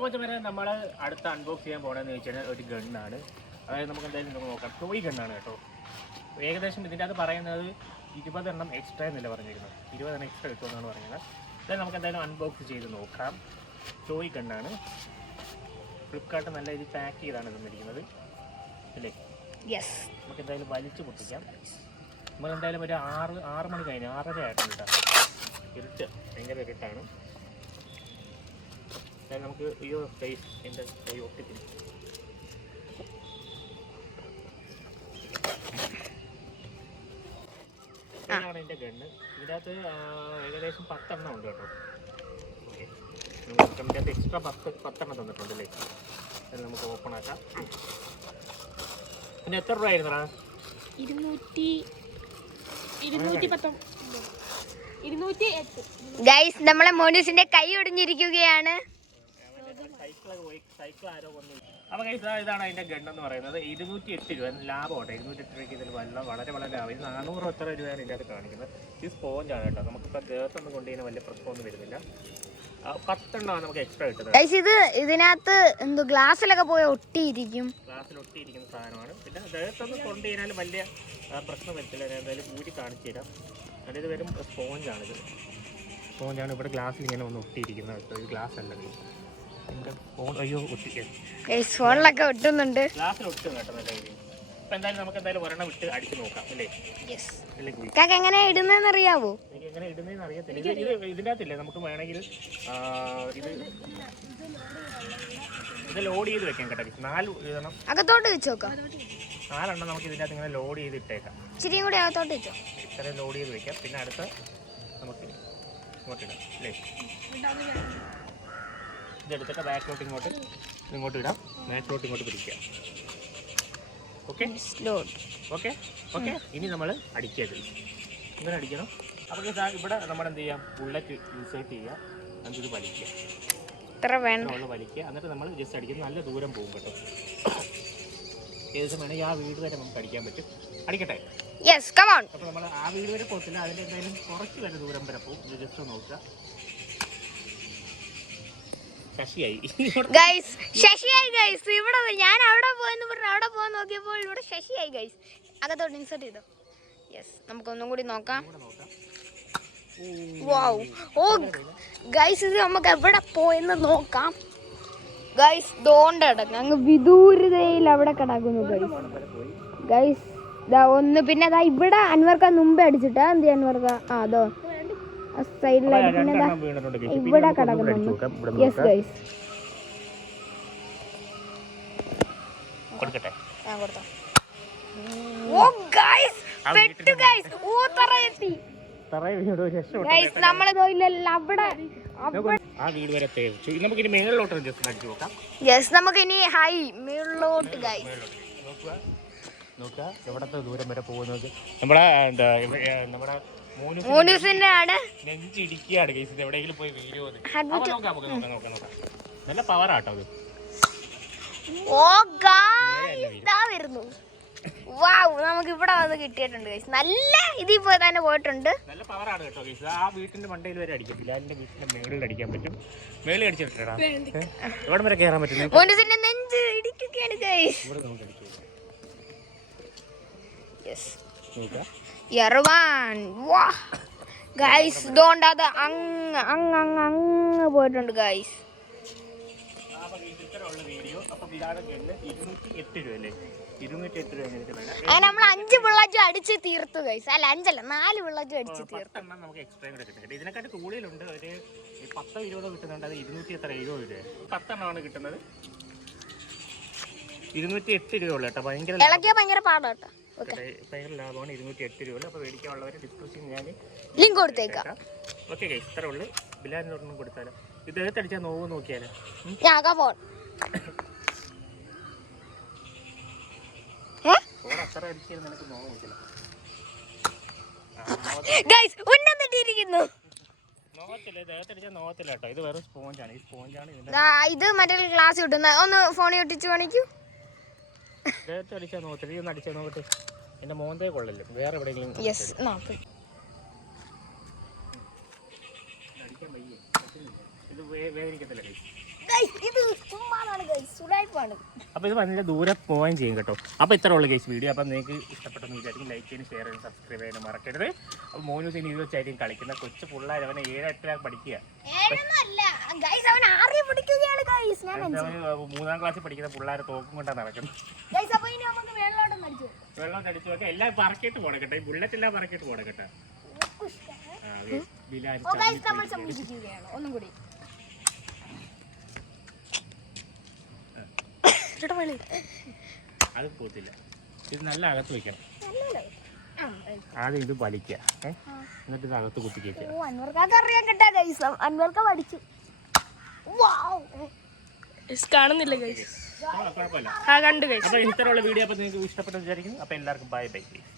അപ്പോൾ നമ്മൾ അടുത്ത അൺബോക്സ് ചെയ്യാൻ പോകണമെന്ന് വെച്ചാൽ ഒരു ഗണ്ണാണ്. അതായത് നമുക്ക് എന്തായാലും നമുക്ക് നോക്കാം. ടോയ് ഗണ്ണാണ് കേട്ടോ. ഏകദേശം ഇതിൻ്റെ അത് പറയുന്നത് 20 എണ്ണം എക്സ്ട്രാ എന്നല്ല പറഞ്ഞിരുന്നത്. 20 എണ്ണം എക്സ്ട്രാ കിട്ടുമെന്നാണ് പറയുന്നത്. അതായത് നമുക്ക് എന്തായാലും അൺബോക്സ് ചെയ്ത് നോക്കാം. ടോയ് ഗണ്ണാണ്. ഫ്ലിപ്കാർട്ട് നല്ല ഇത് പാക്ക് ചെയ്താണ് തന്നിരിക്കുന്നത് അല്ലേ? യെസ്. നമുക്ക് എന്തായാലും വലിച്ചു പൊട്ടിക്കാം. നമ്മൾ എന്തായാലും ഒരു 6 മണി കഴിഞ്ഞ് 6:30 ആയിട്ടുണ്ട് കേട്ടോ. ഇരുട്ട്, ഭയങ്കര ഇരുട്ടാണ്. നമുക്ക് ഈ ഫേസ് എൻ്റെ കൈ ഒട്ടിപ്പിടിക്കും. ഇതാണ് എൻ്റെ ഗണ്ണ്. ഇതിനകത്ത് ഏകദേശം 10 എണ്ണം ഉണ്ട് കേട്ടോ. ഓക്കെ, ഇതിനകത്ത് എക്സ്ട്രാ 10 എണ്ണം തന്നിട്ടുണ്ടല്ലേ. അത് നമുക്ക് ഓപ്പൺ ആക്കാം. പിന്നെ എത്ര രൂപ ആയിരുന്നടാ? 210. ഗൈസ്, നമ്മളെ മോനൂസിന്റെ കൈ ഒടിഞ്ഞിരിക്കുകയാണ്. അപ്പോൾ ഇതാണ് അതിൻ്റെ ഗണ്ണെന്ന് പറയുന്നത്. 208 രൂപ ലാഭമുണ്ട്. 208 രൂപയ്ക്ക് ഇതിൽ വളരെ ലാഭം. ഇത് 400 എത്ര രൂപയാണ് ഇതിൻ്റെ അത് കാണിക്കുന്നത്. ഇത് സ്പോഞ്ചാണ് കേട്ടോ. നമുക്കിപ്പോൾ ദേഹത്തൊന്നും കൊണ്ടുകഴിഞ്ഞാൽ വലിയ പ്രശ്നമൊന്നും വരുന്നില്ല. 10 എണ്ണമാണ് നമുക്ക് എക്സ്ട്രാ കിട്ടുന്നത്. ഇത് ഇതിനകത്ത് എന്തോ ഗ്ലാസ്സിലൊക്കെ പോയി ഒട്ടിയിരിക്കും. ഗ്ലാസ്സിൽ ഒട്ടിയിരിക്കുന്ന സാധനമാണ്. പിന്നെ ദേഹത്തൊന്നും കൊണ്ടു കഴിഞ്ഞാൽ വലിയ പ്രശ്നം വരത്തില്ല. ഞാൻ എന്തായാലും ഊരി കാണിച്ചു തരാം. അതായത് വെറും സ്പോഞ്ചാണിത്. സ്പോഞ്ചാണ്. ഇവിടെ ഗ്ലാസ്സിൽ ഇങ്ങനെ ഒന്ന് ഒട്ടിയിരിക്കുന്നത്. ഇത് ഗ്ലാസ് അല്ല, എൻ്റെ ഫോൺ. അയ്യോ, ഫോണിലൊക്കെ ഒട്ടുന്നുണ്ട്. ഗ്ലാസ്സിൽ ഒട്ടും കേട്ടോ നല്ല രീതിയിൽ. അപ്പം എന്തായാലും നമുക്ക് എന്തായാലും ഒരെണ്ണം വിട്ട് അടിച്ച് നോക്കാം അല്ലേ? എങ്ങനെ ഇടുന്നതെന്ന് അറിയാവോ? എനിക്ക് എങ്ങനെ ഇടുന്നതെന്ന് അറിയത്തില്ല. ഇതിൻ്റെ അകത്തില്ലേ, നമുക്ക് വേണമെങ്കിൽ ഇത് ലോഡ് ചെയ്ത് വെക്കാം കേട്ടോ. 4 ഇടണം. അകത്തോട്ട് വെച്ച് നോക്കാം. 4 എണ്ണം നമുക്ക് ഇതിൻ്റെ അകത്ത് ഇങ്ങനെ ലോഡ് ചെയ്ത് ഇട്ടേക്കാം. ഇച്ചിരിയും കൂടി അകത്തോട്ട് വെച്ചോ. ഇത്രയും ലോഡ് ചെയ്ത് വെക്കാം. പിന്നെ അടുത്ത നമുക്ക് ഇങ്ങോട്ടിടാം അല്ലേ? ഇതെടുത്തിട്ട് ബാക്കിലോട്ട് ഇങ്ങോട്ട് ഇടാം. ബാക്കിലോട്ട് ഇങ്ങോട്ട് പിടിക്കുക. Okay okay okay. ഇനി നമ്മൾ അടിക്കരുത്. ഇങ്ങനെ അടിക്കണം. അപ്പോൾ ഇവിടെ നമ്മൾ എന്ത് ചെയ്യാം? ബുള്ളറ്റ് ഇൻസേർട്ട് ചെയ്യുക. എന്നിട്ട് ഇത് വലിക്കുക. വലിക്കുക. എന്നിട്ട് നമ്മൾ ജസ്റ്റ് അടിക്കുന്നത്. നല്ല ദൂരം പോകും കേട്ടോ. ഏകദേശം വേണമെങ്കിൽ ആ വീട് വരെ നമുക്ക് അടിക്കാൻ പറ്റും. അടിക്കട്ടെ? അപ്പോൾ നമ്മൾ ആ വീട് വരെ പോകത്തില്ല. അതിൻ്റെ എന്തായാലും കുറച്ച് വരെ ദൂരം വരെ പോകും. ഇത് ജസ്റ്റ് നോക്കുക. ശശിയായി ഗൈസ്. ഇവിടെ ഞാൻ അവിടെ പോയെന്ന് പറഞ്ഞു. അവിടെ പോകാൻ നോക്കിയപ്പോൾ ഇവിടെ ശശിയായി ഗൈസ്. അകത്തോട്ട് ഇൻസേർട്ട് ചെയ്തോ. യെസ്, നമുക്കൊന്നും കൂടി നോക്കാം. ഓ ഗൈസ്, ഇത് നമുക്ക് എവിടെ പോയെന്ന് നോക്കാം. ഗൈസ്, ദോണ്ട കിടക്കും. അങ്ങ് വിദൂരതയിൽ അവിടെ കിടക്കുന്നു ഗൈസ്. ഒന്ന് പിന്നെ ഇവിടെ അൻവർക്ക മുമ്പേ അടിച്ചിട്ടാ. എന്ത് അൻവർക്ക? അതോ സൈഡിലായിട്ട്. പിന്നെ ഇവിടെ കിടക്കുന്നു. യെസ് ഗൈസ്, ഞാൻ കൊടുത്തോ. ഓ ഗൈസ്, പെട്ടു ഗൈസ്. ഓ തറയെത്തി ഗൈസ്. നമ്മളെ അവിടെ യെസ്, നമുക്ക് ഇനി ഹൈ മേളിലോട്ട് ഗൈസ്. എവിടത്തെ ദൂരം വരെ പോകുന്നത് നമ്മുടെ മോനൂസിന്റെ ആണ്. നെഞ്ചിടിക്കുകയാണ് ഗൈസ്. ഇത് എവിടെയെങ്കിലും പോയി വീഡിയോ നോക്കാം. നല്ല പവറാട്ടോ ഇത്. ഓ ഗൈസ്, ഇതാ വരുന്നു. വാവ്, നമുക്ക് ഇവിടെ വന്ന് കിട്ടിയിട്ടുണ്ട് ഗൈസ്. നല്ല ഇതിൽ പോയി തന്നെ പോയിട്ടുണ്ട്. നല്ല പവറാണ് കേട്ടോ ഗൈസ്. ആ വീട്ടിന്റെ മണ്ടയിൽ വരെ അടിക്കും. ബിലാലിന്റെ വീട്ടിന്റെ മേളിൽ അടിക്കാൻ പറ്റും. മേളിൽ അടിച്ചിട്ടാ എവിടെ വരെ കയറാൻ പറ്റും. മോനൂസിന്റെ നെഞ്ച് ഇടിക്കുകയാണ് ഗൈസ്. ഇവിടെ നമുക്ക് അടിക്കാം. ഗൈസ്, ഇതുകൊണ്ടത് അങ്ങ് പോയിട്ടുണ്ട് ഗൈസ്. നമ്മൾ 5 വിള്ളജ് അടിച്ച് തീർത്തു ഗൈസ്. അല്ല 5 അല്ല 4 വിള്ളജ് അടിച്ച് തീർത്തു. ഇതിനെക്കാട്ട് കൂടുതലുണ്ട്. ഒരു 10-20 കിട്ടുന്നുണ്ട്. അത് 270 രൂപ. 10 എണ്ണമാണ് കിട്ടുന്നത്. 208 രൂപ ഉള്ളു കേട്ടോ. ഭയങ്കര പാടാട്ടോ. ഭയങ്കര ലാഭമാണ്. 208 രൂപ. അപ്പോൾ മേടിക്കാനുള്ളവർ ഡിസ്ക്രിപ്ഷൻ ഞാൻ ലിങ്ക് കൊടുത്തേക്കാം. ഓക്കെ ഗൈസ്, ഇത്ര ഉള്ളു. ബിലാലിനൊന്നും കൊടുത്താലോ. ഇദ്ദേഹത്തെ അടിച്ചാൽ നോവ് നോക്കിയാലോ. അത്ര അടിച്ചാൽ നിനക്ക് നോവ് നോക്കില്ല. നോവത്തില്ല. ഇദ്ദേഹത്തെ അടിച്ചാൽ നോവത്തില്ല കേട്ടോ. ഇത് വെറും സ്പോഞ്ചാണ്. ഈ സ്പോഞ്ചാണ് ഇത് മറ്റേ ഗ്ലാസ് കിട്ടുന്ന. ഒന്ന് ഫോണിൽ ഒട്ടിച്ച് കാണിക്കൂ. ഇദ്ദേഹത്തെ അടിച്ചാൽ നോക്കത്തില്ല. ഇതൊന്ന് അടിച്ചാൽ നോക്കട്ടെ. എൻ്റെ മോന്തേ കൊള്ളല്ലോ. വേറെ എവിടെയെങ്കിലും ഇത് വേദനിക്കത്തില്ല. എളുപ്പമാണ്. അപ്പോൾ ഇത് നല്ല ദൂരെ പോവുകയും ചെയ്യും കേട്ടോ. അപ്പോൾ ഇത്ര ഉള്ള കേസ് വീഡിയോ. അപ്പം നിങ്ങൾക്ക് ഇഷ്ടപ്പെട്ടെന്ന് വിചാരിക്കും. ലൈക്ക് ചെയ്യാനും ഷെയർ ചെയ്യാനും സബ്സ്ക്രൈബ് ചെയ്യാനും മറക്കരുത്. അപ്പോൾ മോനൂസ് ഇനി ഇത് വെച്ചായിരിക്കും കളിക്കുന്ന കൊച്ചു പിള്ളേർ. അവനെ 7-8 പഠിക്കുക. അവന് 3-ാം ക്ലാസ്സിൽ പഠിക്കുന്ന പിള്ളേർ തോക്കും കൊണ്ടാണ് നടക്കുന്നത്. വെള്ളം തടിച്ചു നോക്കാം. എല്ലാം പറക്കിയിട്ട് പോകണം കേട്ടോ. ഈ ബുള്ളറ്റ് എല്ലാം പറക്കിയിട്ട് പോകണം കേട്ടോ. ഒന്നും കൂടി അത് പോത്തില്ല. ഇത് നല്ല അകത്ത് വെക്കണം. ആദ്യം ഇത് വലിക്കുക, എന്നിട്ട് ഇത് അകത്ത് കുത്തി കയറ്റുക. അറിയാൻ കേട്ടാ ഗൈസ്, അൻവർക്ക് പഠിച്ചു. കാണുന്നില്ല ഗൈസ്. കുഴപ്പമില്ല. അപ്പൊ ഇത്തരമുള്ള വീഡിയോ അപ്പൊ നിങ്ങൾക്ക് ഇഷ്ടപ്പെട്ടെന്ന് വിചാരിക്കുന്നു. അപ്പൊ എല്ലാവർക്കും ബൈ ബൈ.